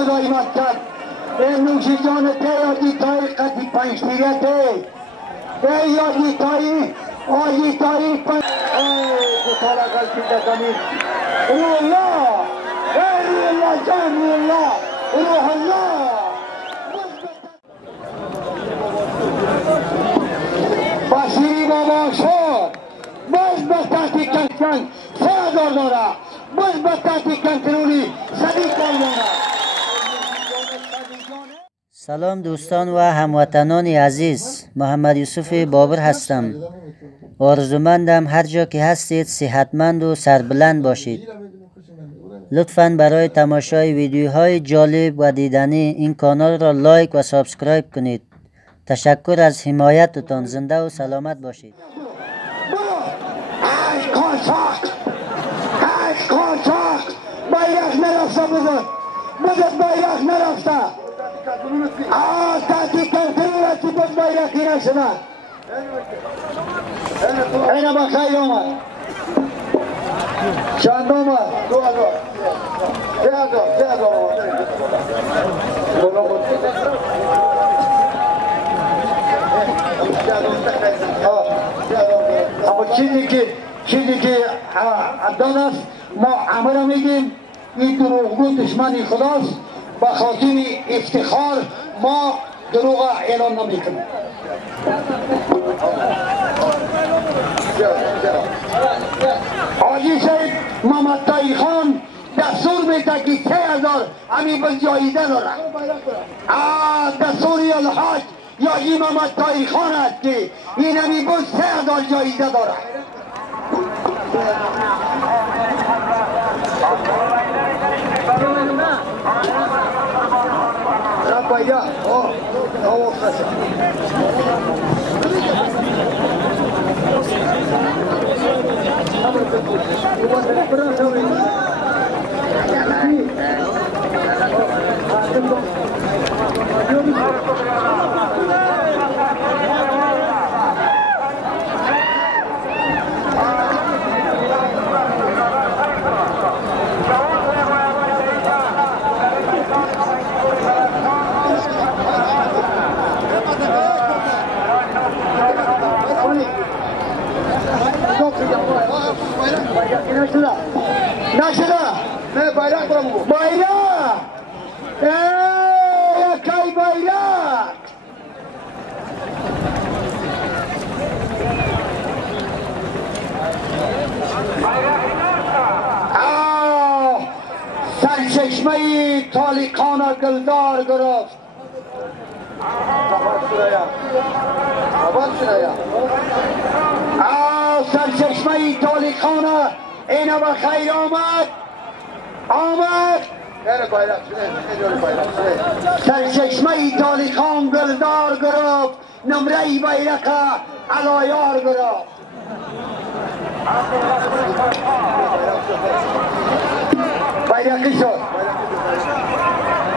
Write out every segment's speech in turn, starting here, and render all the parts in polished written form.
مدایمت کرد. این نوش جان ته یادی تایی قدی پنجتیره ته یادی تایی آیی تایی پنج گتالا قلبی دکمید روح الله روح الله جان روح الله روح الله باشیری بابا شد باز بستاتی کنکن 3000 داره باز بستاتی کنترونی صدی کال داره. سلام دوستان و هموطنان عزیز، محمد یوسف بابر هستم. آرزومندم هر جا که هستید صحتمند و سربلند باشید. لطفاً برای تماشای ویدیوهای جالب و دیدنی این کانال را لایک و سابسکرایب کنید. تشکر از حمایتتان. زنده و سلامت باشید. bayrak nerafta budur bayrak nerafta tahtikten kırılası bu bayrak girişine ene bakayım Omar Şandı Omar ama چیزی که عدد است ما امر میگیم این دروغگو دشمن خداست. به خاطر افتخار ما دروغ اعلان نمیکنیم. حاجی صاحب محمد طاهر خان دستور میده که 3000 همین بس جایزه داره. دستوری الحاج یاجی محمد طاهر خان است که این همین بس 3000 جایزه داره. Rapaya, oh, نشده نه bayrak bura bu bayrak yakay bayrak سرچشمه طالقان گلدار گرفت سرچشمه طالقان اینا با خیر آمد سرچشمه طالقان گلدار گرفت نمره بیرق علایار گرفت بیرقی شد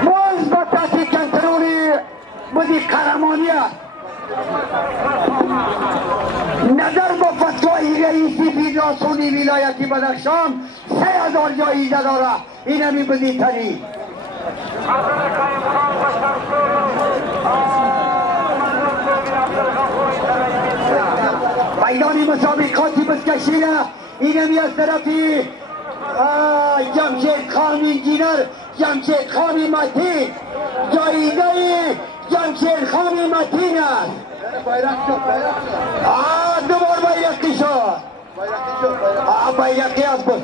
باز با تحتی کنترولی بودی قهرمانیت نظر با فتوای رئیسی فدراسیون ولایتی بدخشان 3000 جایزه داره. این همی بدی تری میدان مسابقاتی بسکشیره این همی از طرفی جمشید خان انجینر جمشید خان متین جایزه جمشید خان متین است. دوبار bayrakçı شد bayrakçı az bu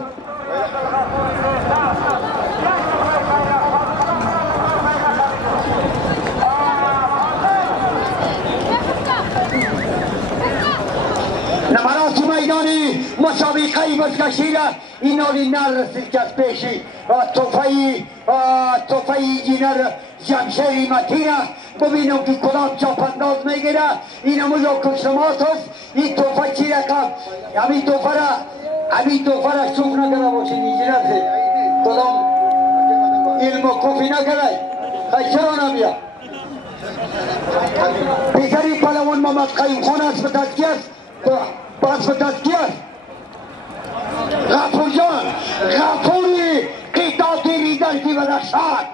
نمرات میدانی مسابقه بزکشیره این آلی نرسید که از پیشی توفایی جینر جمشیری متینه ببینم که کدام چاپنداز میگیره این هموزا کشتمات هست این توفه چی رکم همین توفه را شوک نگره باشید اینجیره زید کدام علم و کفی نگره خیلی چرا نمید پیسری پلوان محمد قیم خان است به تذکیه است باز به تذکیه است غفور جان غفوری قیدات ریدرکی بدخشان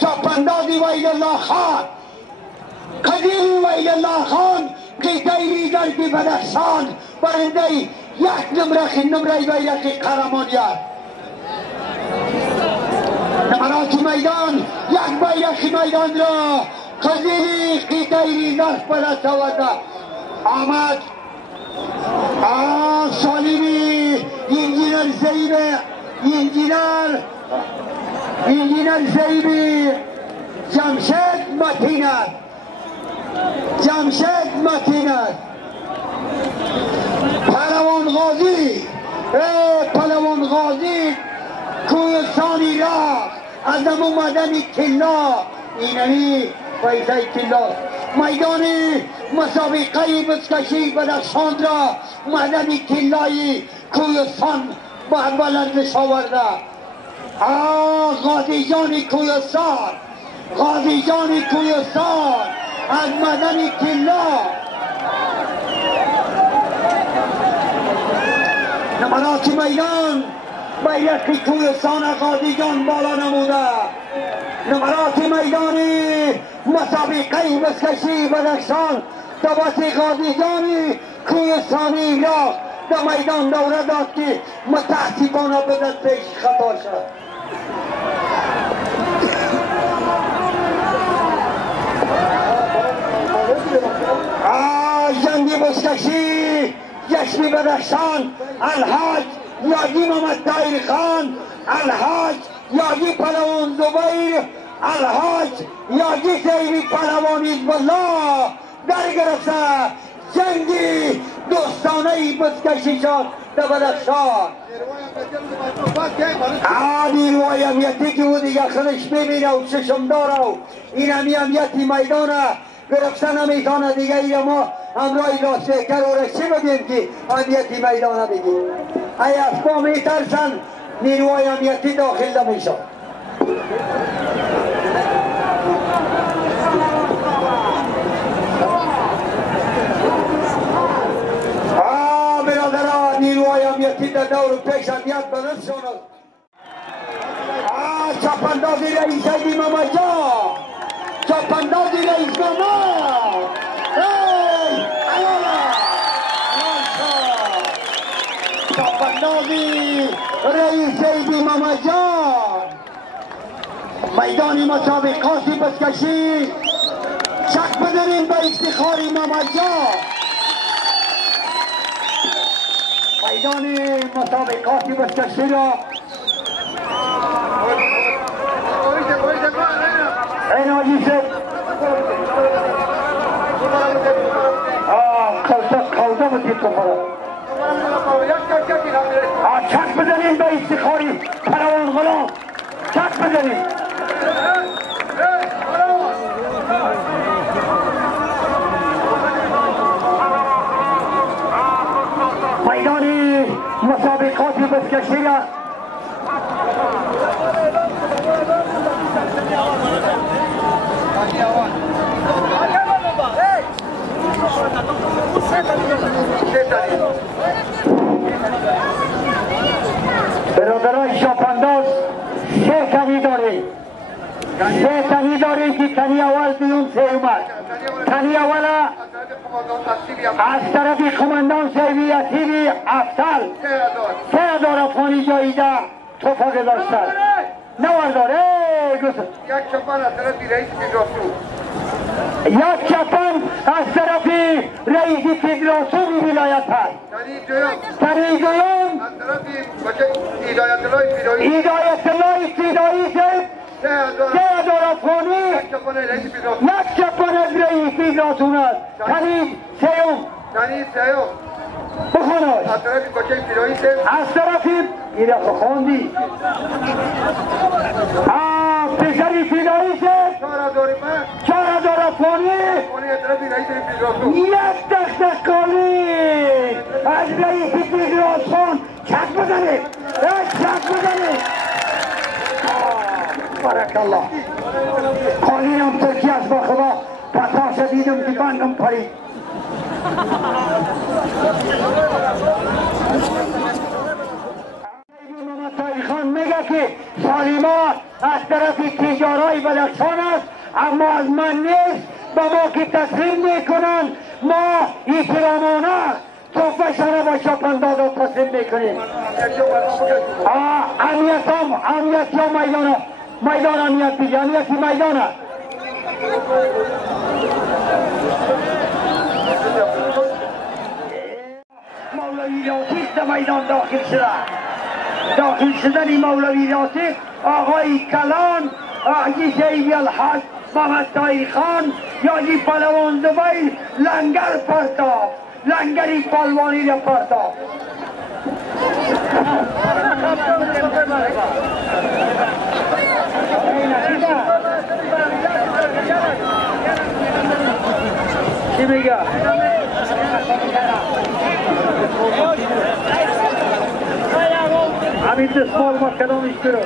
چاپندازی وحید الله خان، قدیمی وحید الله خان، قیطه لیدر کی بدخشان، برنده یک نمره بیرقی قهرمانیت. نمرات میدان یک بیرقی میدان را قدیمی قیطه لیدر پدست آورده آمد. سالیمی انجینر زیبه، انجینر زیبی جمشید متینت، پهلوان غازی کوهستانی را از نمو مدنی تلا، اینمی فیضه تلا میدان مسابقه بزکشی بدخشان را مدنی تلایی کوهستان بلندش آورده. غازیجان کوهستان از مدنی تلا. نمرات میدان بیرقی کوهستان غازیجان بالا نموده. نمرات میدانی مسابقه بزکشی بدخشان توسط غازیجان کوهستانی را در میدان دوره داد که متاسفانه به دستش خطا شد. جنگی بزکشی جشن بدخشان الحاج یاجی محمد طاهر خان، الحاج یاجی پهلوان زبیر، الحاج یاجی سیبی پهلوان حزب الله در گرفته. جنگی دوستانه بزکشی شد در بدخشان. نیروهای امنیتی که او دیگه خودش ببینه و چشم داره و این امنیتی میدان گرفته نمیتونه دیگه. این ما همراه لاستیکر و رشی بگیم که امنیتی میدانه بگیم. ای افقا میترسن نیروهای امنیتی داخل نمیشن. برادران نیروهای امنیتی در دور پیش امنیت بلند شد. چاپندازی رئیس محمد جان، چاپندازی رئیس محمد، چاپندازی رئیس محمد جان. میدان مسابقاتی بزکشی چک بزنیم به افتخاری محمد جان. میدان مسابقاتی بزکشی را این آجی شد قوضه بسید کفره. چک بزنیم به افتخاری پهلوان غلام، چک بزنیم. میدانی مسابقاتی بزکشی را برادران شاپنداز سه تنی داره، که تنی اول بیرون سه اومد. تنی اول از طرف قماندان سیوی یسیری افضل 3000 افغانی جایزه تحفه گذاشتند. نورداره یک چپن از طرف رئیس فدراسیون، یک چپن از طرف رئیس فدراسیون ولایت هست. تنی دویم از طرف هدایت الله فدایی 3000 افغانی یک چپن از رئیس فدراسیون است. تنی سیوم بخوناش از طرف بچه فدایی از طرف این را خوندی پسری فدایی 4000 افغانی یک دست قالی از رئیس فدراسیون چک بزنید، چک بزنید. بارک الله. قالینم ترکی است با خدا پتاش دیدم که بندم پرید. محمد طاهر خان میگه که سالیما از طرف تجارای بدخشان است، اما از من نیست. به ما که تسلیم میکنن ما احترامانه توفشان با چاپنداز تسلیم میکنیم. امنیت یا میدان امنیت دیگه، امنیتی میدان است. مولوی راتیق در میدان داخل شده. داخل شدن مولوی راتیق آقای کلان، آقای سیدی الحاج محمد طاهر خان، یاجی پهلوان زبیر، لنگر پرتاب، لنگری پهلوانی را پرتاب. چی میگه؟ همین دستمال ما کلامش کرو.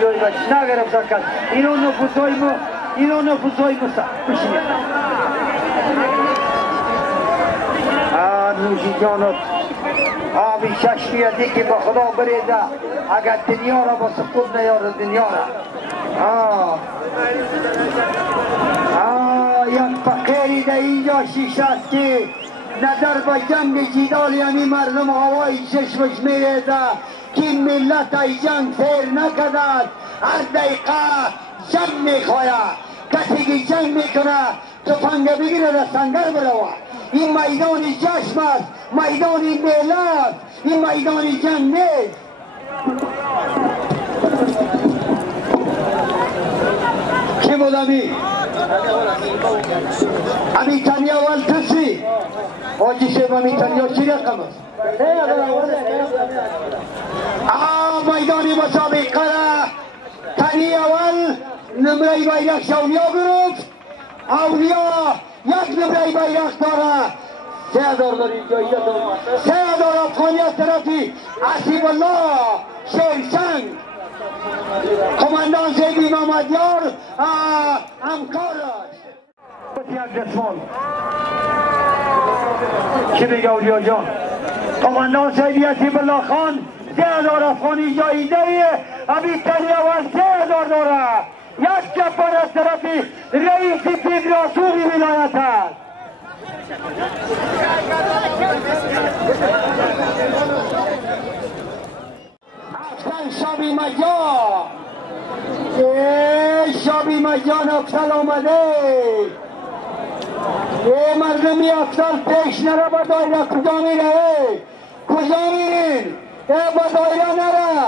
جوی باش نگرفتن کن. اینو نفوزای ما بشینید. نوشی جانت آبی چشمی دیگه با خدا بریده، اگر دنیا را با سقوط نیاره دنیا را. یک فقیری در اینجا شیشه است که نظر به جنگ جدال یعنی مردم هوای چشمش میریزه که ملت ای جنگ سیر نکدد، هر دقیقه جنگ میخواید. کسی که جنگ میکنه تفنگ بگیره در سنگر بروه. این میدان جشم است، میدان ملت، این میدان جنگ نیست. کی بود امی تنیا اول کسی آجی شیب امی تنیا چی رقم است؟ میدانی مسابقه را تنی اول نمره بیرق شاولیا گرفت. اولیا یک نمره بیرق داره. 3000 داری جایزه داره. 3000 افغانی از طرفی عصیب الله شیرسنگ، کماندان زیدی محمدیار همکارش. یک دستمال چی میگه اولیا جان؟ کماندان زیدی عصیب الله خان 3000 افغانی جایزه امی تنی اول 3000 داره. یک چپر از طرفی رئیس فدراسیون ولایت است. افسان شابی مجان، شابی مجان افسان آمده. مردمی افسان پیش نره با دایره کجا میره؟ کجا میرین؟ با دایره نره،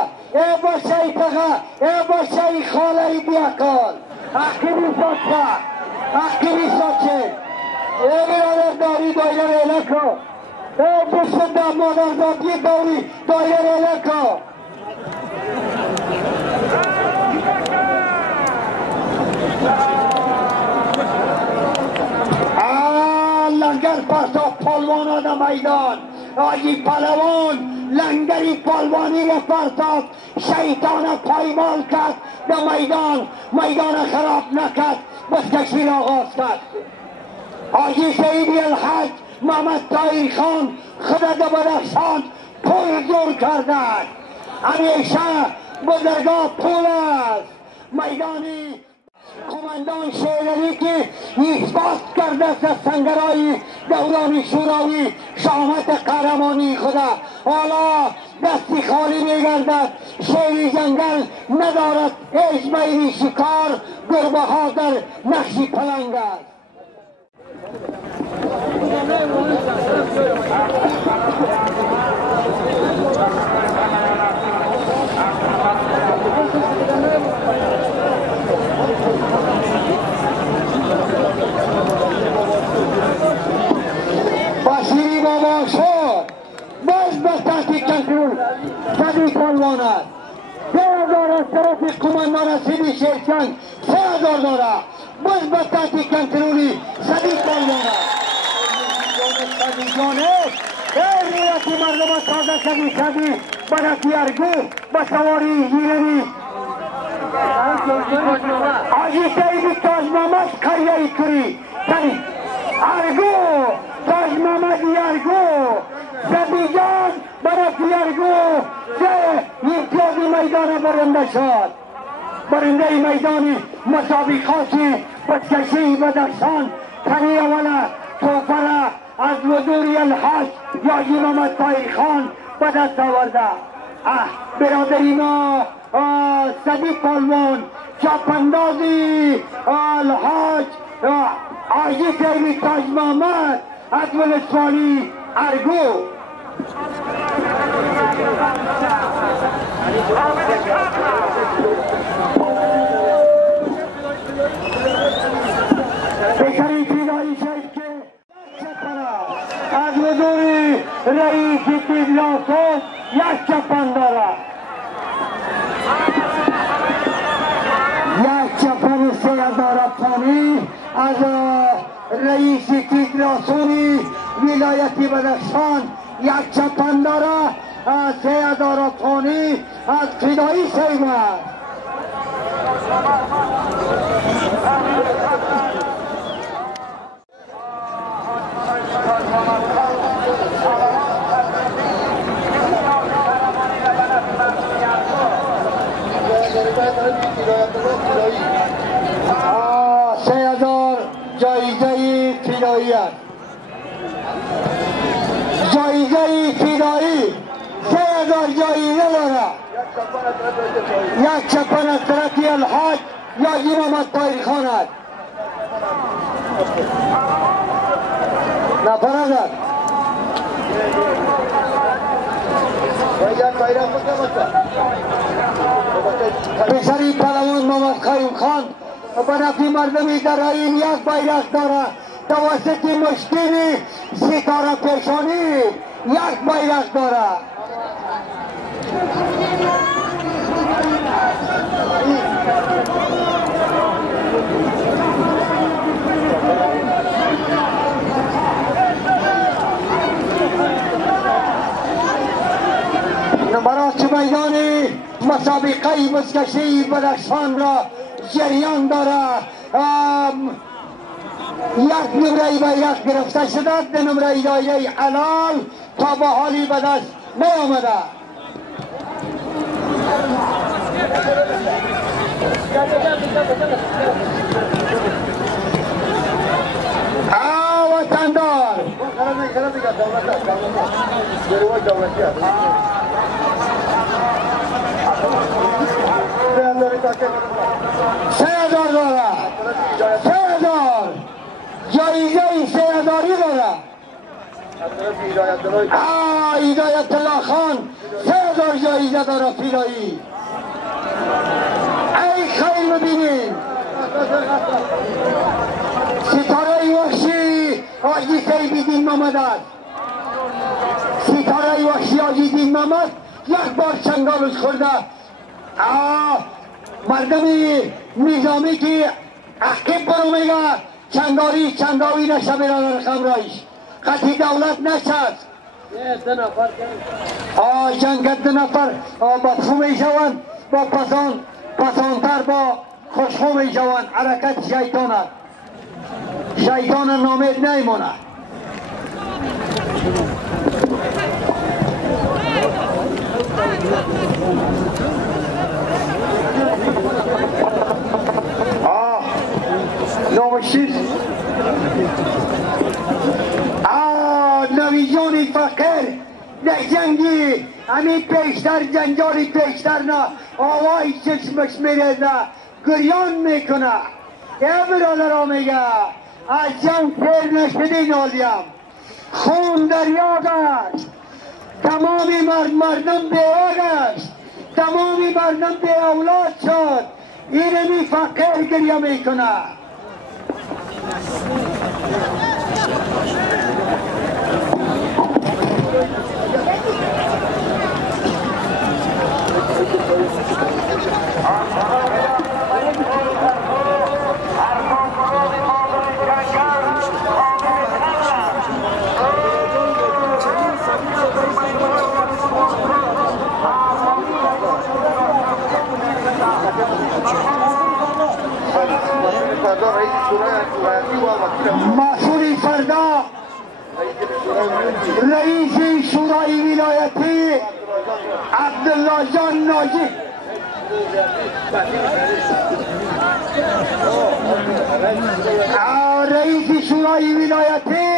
با شیطقه، با شیخ خاله بیاکال. حقیبی ساچه، حقیبی ساچه. برادر داری دایره ریله که بسن در مادر دادی داری دایره ریله که لنگر پرتاب پالوان در میدان. آجی پهلوان لنگری پالوانی را پرتاب شیطان پایمال کرد در میدان خراب نکرد، بس کشی را آغاز کرد. حاجی سیدی الحاج محمد طاهر خان خدا در بدخشان پول جور کرده، همیشه بزرگاه پول است. میدانی کماندان شیرعلی که اثبات کرده است سنگرهای دوران شوروی شامت قهرمانی خدا، حالا دستی خالی میگردد. شیر جنگل ندارد اجمعی شکار، گربه ها در نقشی پلنگ است. باشیری بابا شد باز به تحقیق کنترول صدی پالوان است. 3000 از طرف کماندان سیدی شیرسنگ 3000 داره، باز به تحقیق کنترولی صدی پالوان است. صدی جانه رویتی مردم تازه صدی برکی ارگو به سواری هیلری آجی سیدی تاجنامه قریه کری ارگو تاج محمدی ارگو زبیجان برای ارگو که امتیازی میدان برنده شد. برنده میدان مسابقات بزکشی بدخشان تنی اوله توفره از حضور الحاج یاجی محمد طاهر خان به دست آورده. برادری ما صدیق پالوان چاپاندازی الحاج حاجی پیمی تاج محمد از ولسوالی ارگو. بهترین فیدایی شد که از حضور رئیس تیزلاسوس یک چپن دارد. یک چپن 3000 افغانی از رئیس تیزلاسونی ولایتی بدخشان یک چپن دارد. 3000 افغانی از فیدایی شد. جایزه فدایی است. جایزه فدایی 3000 جایزه دارد. یک چپن از طرف الحاج یاجی محمد طاهر خان است. نفرادت پسری پهلوان محمد خیوم خان به نفع مردمی در این یک بیرق دارد. توسط مشکل ستاره پیشانی یک بیرق دارد. نمرات میدان مسابقه بزکشی بدخشان را جریان دارد. یک نمره بیرق گرفته شده. دو نمره دایره علال تا به حالی به دست نیامده. وطندار 3000 دارد. 3000 جایزه 3000 دارد. هدایت الله خان 3000 جایزه دارد فدایی. ای خیل ببینید ستاره وحشی حاجی سیدالدین محمد است. ستاره وحشی حاجی دین محمد یک بار چنگالش خورده. مردمی نظامی که عقیب برو میگه چنگاوی نشه برادر خمرایش قطعی دولت نشد. جنگ 2 نفر با فو می شوند با پسانتر با خوشخو می شوند. حرکت شیطان است. شیطان نامید نیماند. نامشیز نویجان فقر در جنگی همین پیشتر جنجال پیشتر نه آوای چشمش میرزه گریان میکنه. یه برادر ها میگه از جنگ پیر نشدی نازیم خون دریا گشت. تمامی مردم بیوه گشت. تمامی مردم بی اولاد شد. اینمی فقر گریه میکنه. مسئول رئیس شورای ولایتی عبدالله جان ناجی، رئیس شورای ولایتی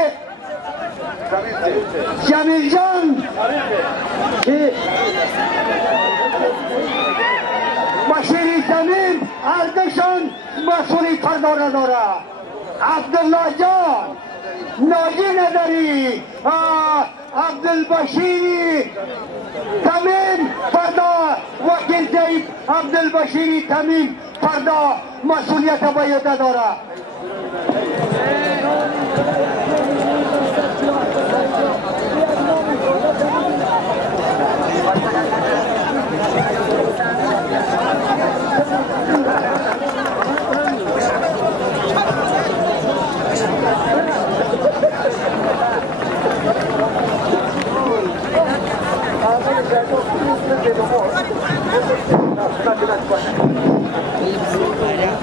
جمیل جان بشیری تمیم، هر دوشان مسئولی فردا را داره. عبدالله جان ناجی نداری، عبدالبشیری تمیم فردا وکیل جایب عبدالبشیری تمیم فردا مسئولیت باید داره.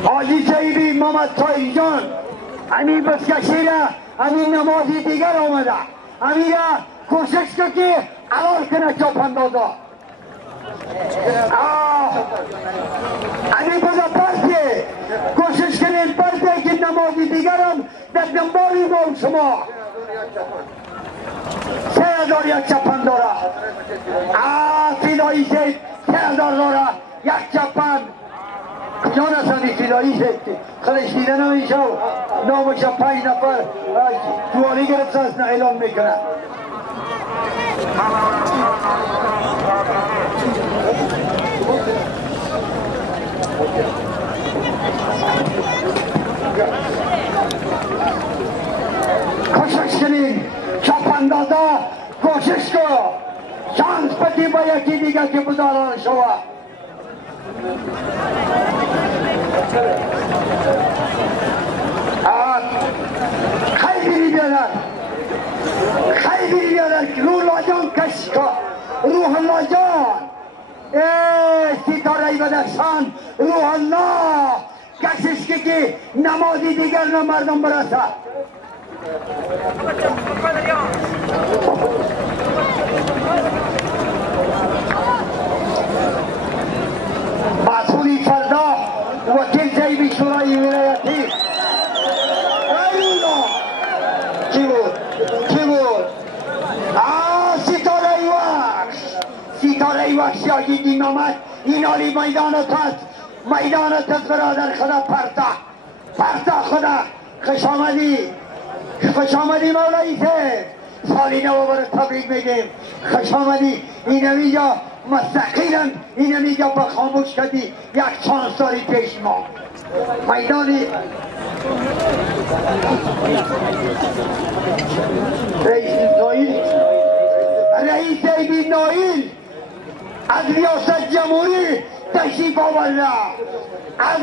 حاجی جایبی محمد طاهر جان همین بسکشی را همین نمازی دیگر آمده، همین را کوشش کن که حلال کنه چاپ اندازا. همین بزا پرسه کوشش کنید پرسه که نمازی دیگر هم در دنبالی با شما 3000 یک چپن داره. فیدایی سید 3000 داره یک چپن. کجا نسانی فیدایی سید خلش دیده نمیشه نامش 5 نفر جوانی گرفته است اعلام میکنه. کوشش کنید چپ اندازه کوشش کن شانس بدی با یکی دیگه که بزاران شوه. خیلی بیادر خیلی بیادر روح الله جان کش کن، روح الله جان ستاره بدخشان روح الله کشش که نمازی دیگر نه مردم برسه. مسئولی فردا وکیل جایبی شورای ولایتی کی بود؟ کی بود؟ ستاره وحش، ستاره وحش یاگیدی نامد این آلی میدانت هست، میدانت هست برادر خدا پرتا خدا. خوش آمدی، خوش آمدی مولایی سید، سالی نو برای تبریک میگیم. خوش آمدی. اینمی جا مستقیلا اینمی جا با خاموش کردی یک چند سالی پیش ما میدانی رئیس ایبی نایل از ریاست جمهوری تشریف آورده. از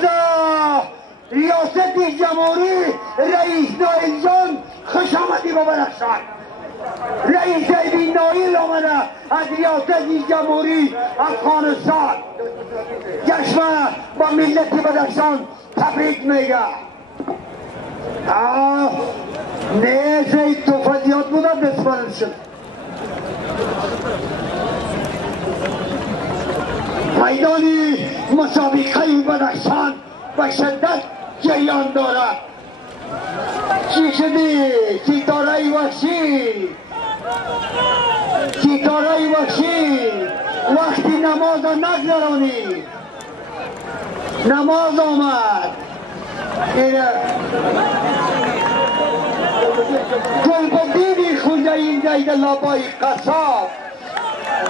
ریاست جمهوری رئیس نایل جان خوش آمدی با بدخشان. رئیس ایبی نایل آمده از ریاست جمهوری افغانستان. جشن با ملت بدخشان تبریک میگه. نه زید توفه زیاد بوده بسپرد شد. میدانی مسابقه بدخشان به شدت جریان دارد. چی شدی؟ ستاره وحشی، ستاره وحشی وقتی نماز را نگذرانی نماز آمد. گلبدینی خوزهین زید لابای قصاب،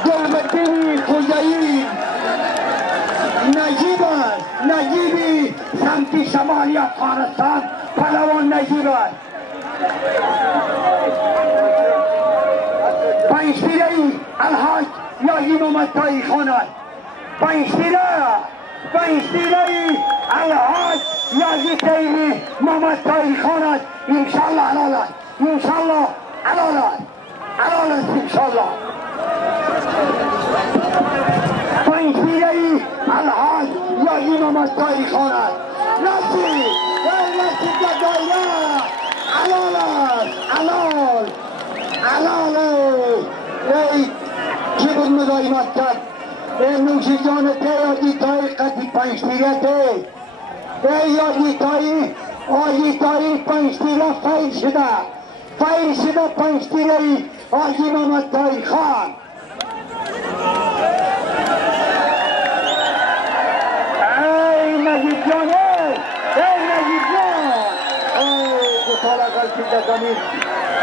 گلبدینی خوزهین نجیب است، نجیبی سمت شمالی افغانستان پهلوان نجیب است. پنجپیره الحاج یاجی محمد طاهر خان است. پنجپیره الحاج یاجی طاهر محمد طاهر خان است. انشاءالله حلال است، انشاءالله حلال است، حلال است انشاءالله. پنجپیره الحاج یاجی محمد طاهر خان است. نصیب نصیب دایره حلال است، حلال قایمت کرد ای نوشی جان ته یادی تایی قدی پنجتیره ته ای یادی تایی آجی تایی پنجتیره فیر شده پنجتیره ای آجی محمد تایی خان ای نجیب جانه ای نجیب جان ای گتالا قلبی دزمین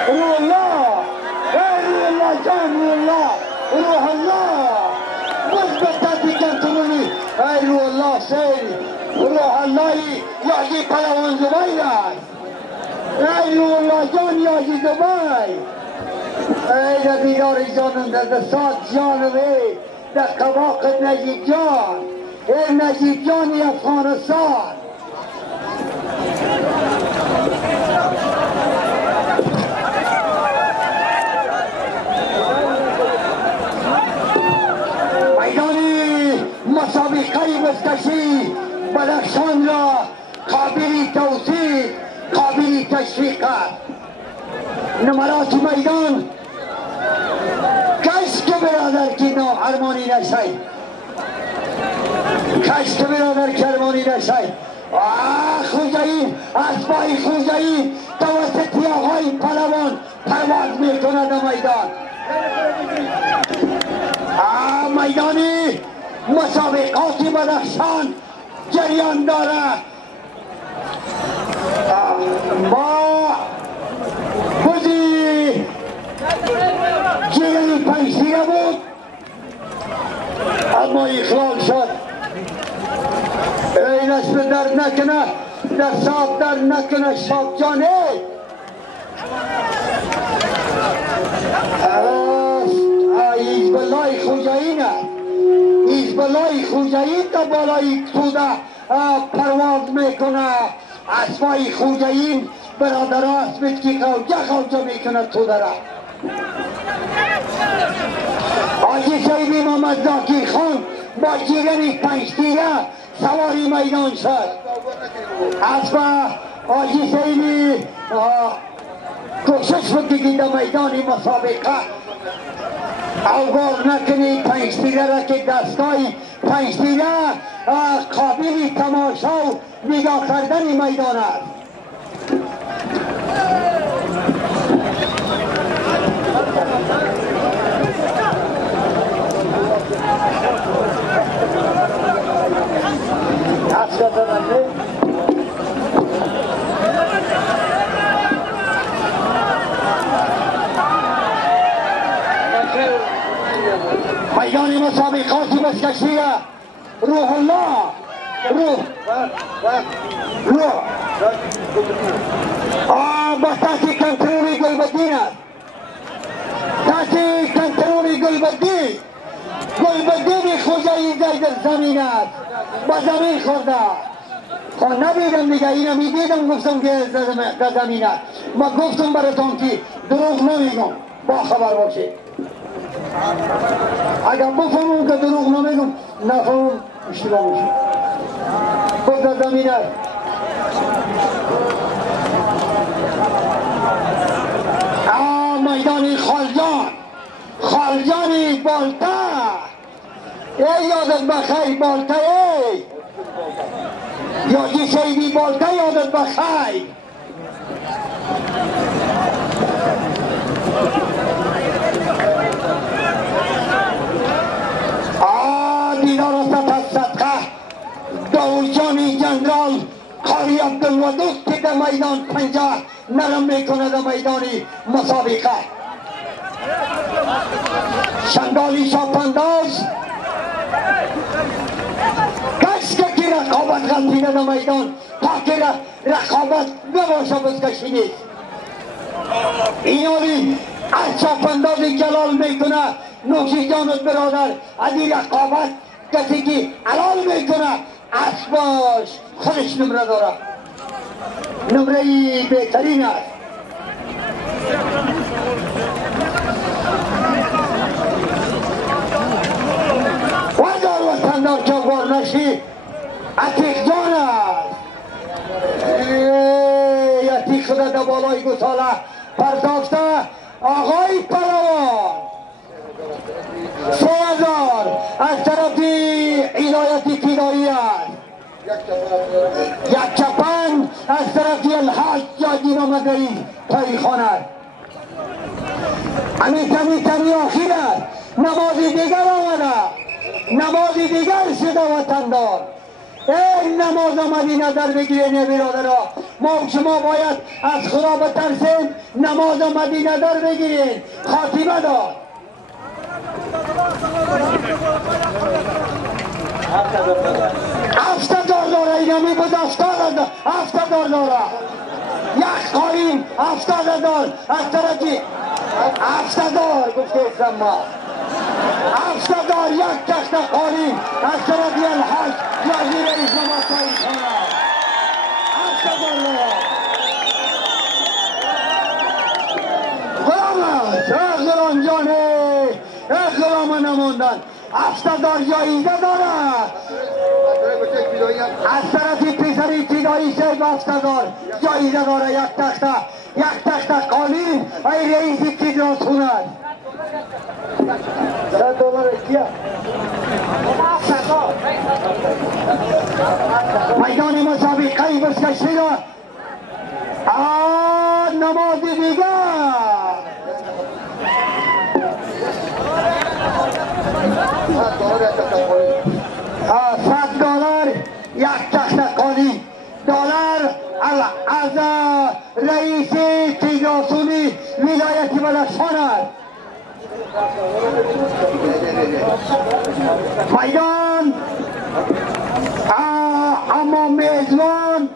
روح الله ای روح الله جان روح الله روح الله مثبتاتی کنترلی ای روح الله سیری روح اللهی یاجی پلوان زبایی است ای روح الله جان یاجی زبایی ای در بیداری جانم در دستات جانوی در قباق نجیب جان ای نجیب جانی افغانستان میدانی مسابقه بزکشی بدخشان را قابلی توصیف قابلی تشویق است نمرات میدان کس که برادر که ناحرمانی نشید کس که برادر کرمانی نشید خوزایی اسبای خوزایی توسط آقای پلوان پرواز میکند میدان میدانی مسابقات بدخشان جریان داره ما بودی جیرانی پنجتیره بود اما اخلال شد ای نسل درد نکنه دستاب درد نکنه شاب جانه ایز بلای خوجایی نه ایز بلای خوجایی تا بالای توده پرواز میکنه اسبای خوجایی برادر اسبت که خوجا میکنه توده را آجی سیدی محمد زاکی خان با جیرانی پنجتیره سواری میدان شد اسب آجی سیدی کوشش بکنی در میدان مسابقه اوگار نکنی پنجتیره را که دستای پنجتیره قابل تماشا و نگاه کردن میدان است میدان مسابقاتی بزکشی روح الله روح با تحتی کنترولی گلبدین است تحتی کنترولی گلبدین خوجایی زید زمین است با زمین خورده خب نبیدم دیگه اینم میدیدم گفتم که زمین است ما گفتم براتون که دروغ نمیگم با خبر باشید اگر بفهمم که دروغ نمیگم نفهمم اشتباه میشه خود زمین است میدان خالجانی بالتا ای یادت بخیر بالتا ای یادی سیدی بالتا یادت بخیر دیدار است از صدقه داوجانی جنرال قاری عبدالودود که در میدان پنجه نرم میکنه در میدانی مسابقه شنگالی شاپنداز کس که رقابت غلطینه در میدان تا که رقابت نباشه بزکشی نیست اینالی از شاپندازی جلال میکنه نوشی جانت برادر از این رقابت کسی که علال میکنه اسباش خودش نمره داره نمره بهترین است وزار وطندار چوبار نشی عتیق جان است عتیق شده در بالای گساله پرداخته آقای پلوان 3000 یک چپن از طرفی الحاج جادی مدری تاریخ خواند. امیتنی آخیرت نمازی دیگر آمده، نمازی دیگر شده وطندار. این نماز آمدی نظر بگیرین برادرها، ما شما باید از خدا بترسیم. نماز آمدی نظر بگیرین، خاتمه داد. $70 داره، این همی بود $70 داره. یک قایم $70 از طرفی $70 گفته اسم ما $70 یک تخت قایم از طرفی الحاج وزیر اسلام تاریخ خواند. $70 غلام است، غلام جانه، غلام نماندن. $70 جایزه دارد از طرفی پسری ابتدایی شیب. $70 جایزه داره. یک تخت قالین ای رئیس ابتداس خوند. $100 کیا؟ میدان مسابقه بسکشی را نماز دیگر $100 یک تخت قالی دلار از رئیس تجارتی ولایت بدخشان است. میدان اما میزبان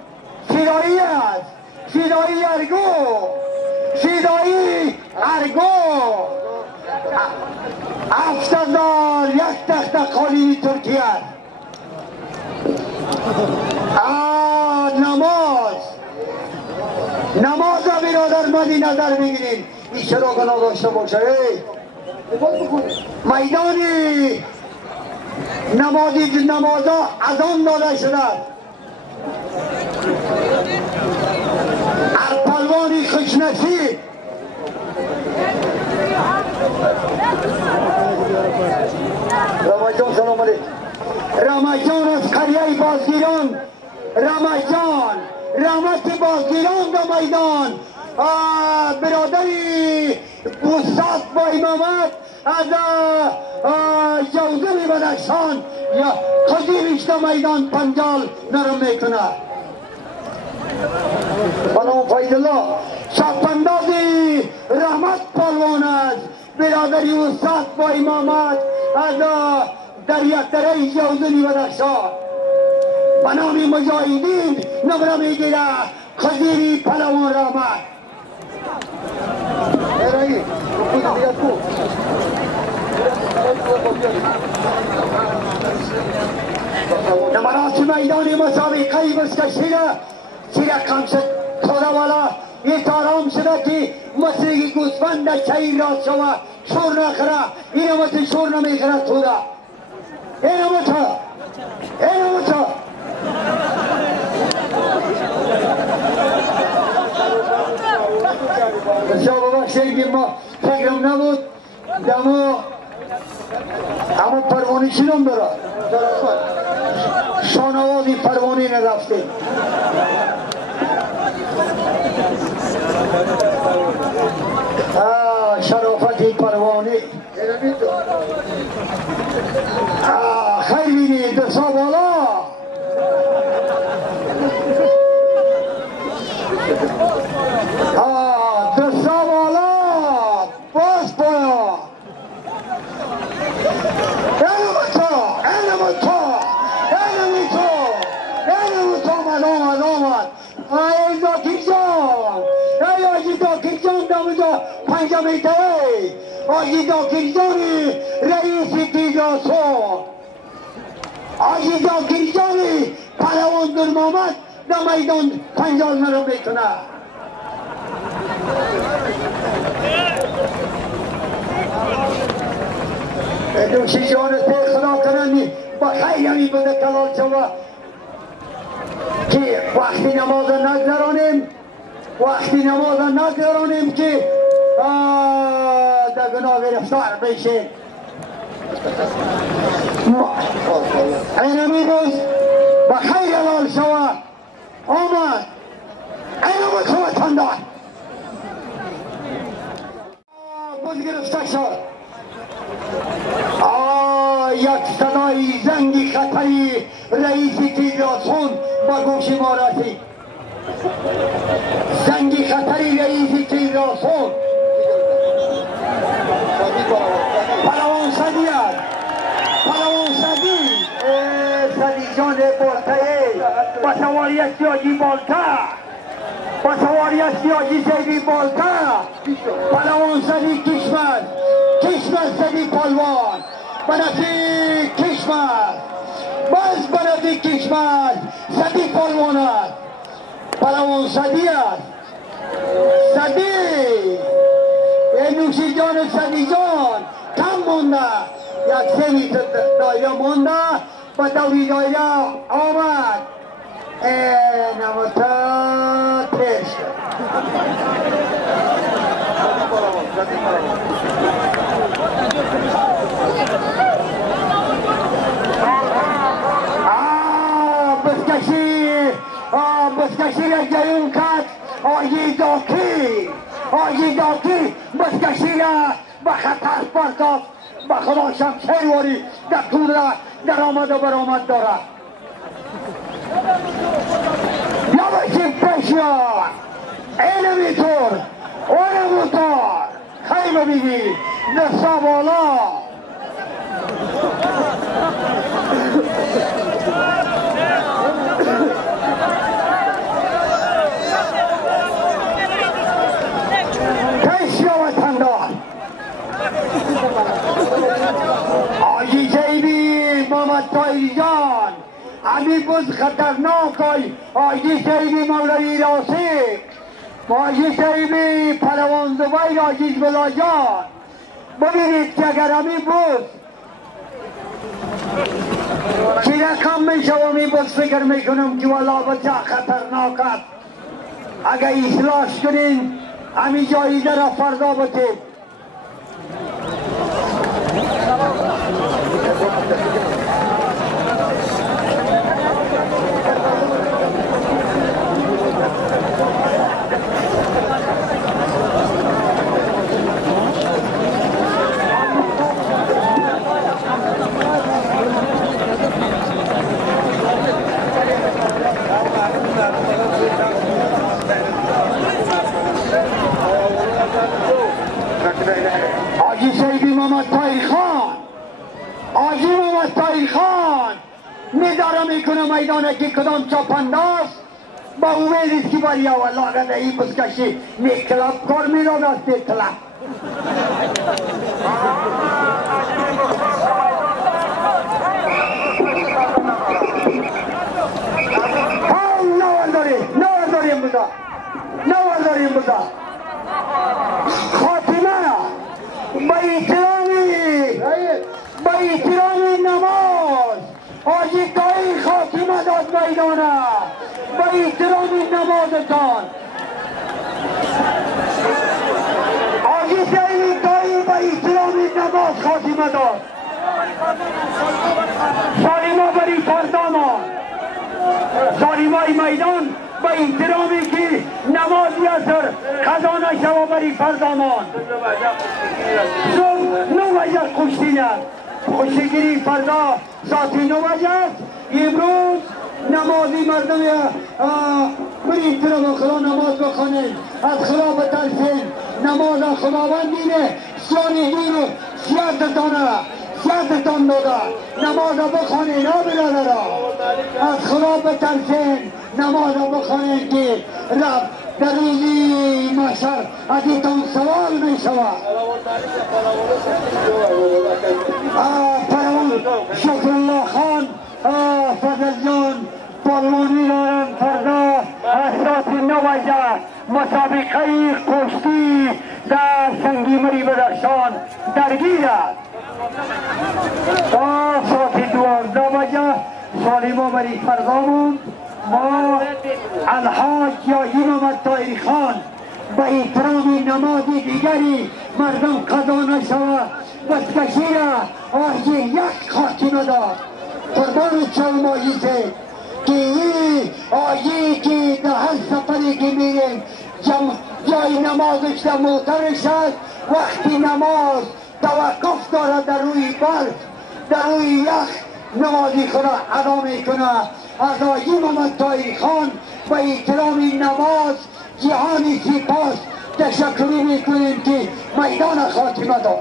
شیدایی است، شیدایی ارگو $70 یک تخت قالی ترکیه است. نماز برادر مدی نظر بگیرین. این چرا گناه داشته باشه. میدانی نمازا از آن داده شده. هر پلوانی خوشنصیب رمضان سلام علیکم. رمضان از قریه بازگیران، رحمت بازگیران در میدان برادری استاد با امامت از جوزه بدخشان یا قدیمش در میدان پنجال نرم میکنه. بنام فیضالله شبپندازی رحمت پالوان است، برادری استاد با امامت از در یک دره جوزه بدخشان. به نام مجاهدین نمره میگیره خزیری پلوان رحمت. نمرات میدان مسابقه بسکشی را سیرکم شد توده والا ایتارام شده که مسیحی گوسفند چهیر راست شوه شور نخره. این همت شور نمیخره توده. این همت بسیار ببخشید که ما فکرم نبود اما پروانی چینم داره شانوازی پروانی نرفته. شرافتی پروانی خیلی بینی دستا بالا دستا بالا باز بایا اینمو تو ملامت ای زاکی جان ای آجی داکی جان دمجا پنجمی تایی آجی داکی جانی رئیسی تیجاسون آجی داکی جانی پلوان درمامد در میدان پنجال نرم میکنه. دوشی جانت پی خدا کننی با خیلی همی بوده کلال شما که وقتی نماز نگذارانیم که در گناه گرفتار بشید. این همی روز بخیر حلال شود آمد اینو بکن دار بود گرفته شد یک صدای زنگی خطری رئیس تیزراسون با گوش ما رسید زنگی خطری رئیس تیزراسون پلوان صدی است پلوان صدی صدی جان بالتایی با سواری سیاجی بالتا با سواری سیاجی زیبی بالتا پلوان صدی کشمر صدی پلوان بنفی کشمر باز بنفی کشمر صدی پلوان است پلوان صدی است صدی نوشی جان صدی جان کم مونده یک سری دایره مونده و دوری دایره آمد نموتا ترش بسکشی را جایون کرد آجی داکی بسکشی را به خطر پرتاب به خدا شمشیر واری در طول را در آمد و برآمد دارد نباشی پشیار اینمی طور اونمو طور خیلی بگی دستا بالا آجی سیبی محمد طاهری جان امی بود خطرناک آجی سیبی مولوی راسخ آجی سیبی پلوان زبیر آجیز بلا جان ببینید که اگر امی بود چی رقم میشه و امی بود فکر میکنم که والا بچه خطرناک است اگر اصلاح کنین امی جایزه را فردا بتید آجی سیدی محمد طاهری خان آجی محمد طاهری خان نظاره میکنه میدانه که کدام چاپنداز با اومیدیست که برای اولا ردهی بسکشی میکلب کار میداد از بیتلب نورداریم بودا خاتمه با احترامی نماز آجی دایی خاتمه داد میدانه با احترامی نمازتان آجی دایی با احترامی نماز خاتمه داد ظالما بری فردامان ظالمای میدان با احترامی که نمازی اثر خدا نشوا بری فردامان صبح 9 وجه کشتین است کشتگیری فردا ساعتی 9 وجه است امروز نمازی مردم بری احترام خدا نماز بخوانید از خدا بترسین نماز خداوند دینه صالحین رو سیادتان داده نماز بخوانید ها برادرها از خدا بترسین نماز بخوانید که رب در روزی محشر از ایتان سوال می شود پروان شکرالله خان فضل جان پالوانی دارم فردا اساس 9 وجه مسابقه کشتی در سنگیمری بدخشان درگیر است تا ساعت 12 وجه سالما بری فردا بود ما الحاج یاجی محمد طاهری خان به احترام نماز دیگری مردم قضا نشود بسکشی را آجی یک خاتمه داد قربان چون ماجیزه نمازش در موترش است. وقتی نماز توقف داره در روی برف، در روی یخ نمازی خدا ادا میکنه. از حاجی محمد طاهری خان و احترام این نماز جهانی سپاس تشکر میکنیم که میدان خاتمه داد.